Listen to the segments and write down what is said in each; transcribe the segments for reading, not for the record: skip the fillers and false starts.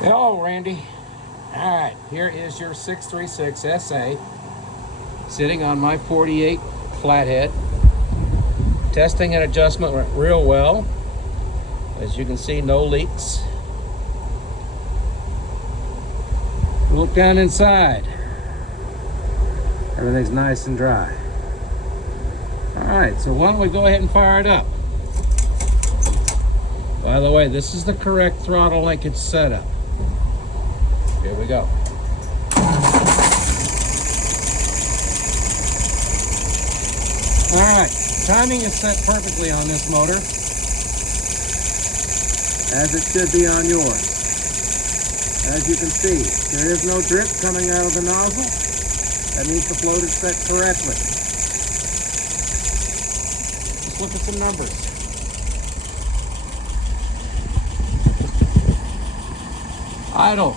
Hello, Randy. All right, here is your 636 SA sitting on my 48 flathead. Testing and adjustment went real well. As you can see, no leaks. Look down inside. Everything's nice and dry. All right, so why don't we go ahead and fire it up? By the way, this is the correct throttle linkage setup. Here we go. All right, timing is set perfectly on this motor, as it should be on yours. As you can see, there is no drip coming out of the nozzle. That means the float is set correctly. Let's look at some numbers. Idle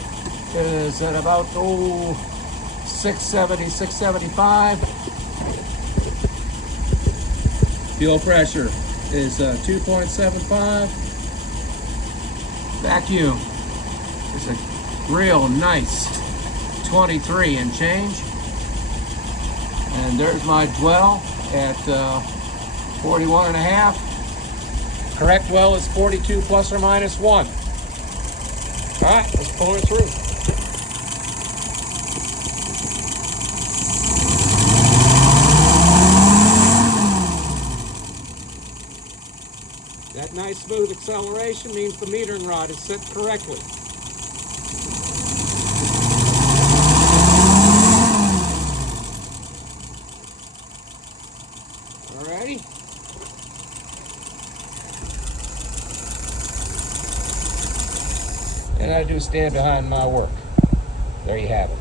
is at about 670, 675. Fuel pressure is 2.75. Vacuum is a real nice 23 and change. And there's my dwell at 41 and a half. Correct dwell is 42 plus or minus 1. All right, let's pull her through. That nice smooth acceleration means the metering rod is set correctly. Alrighty. And I do stand behind my work. There you have it.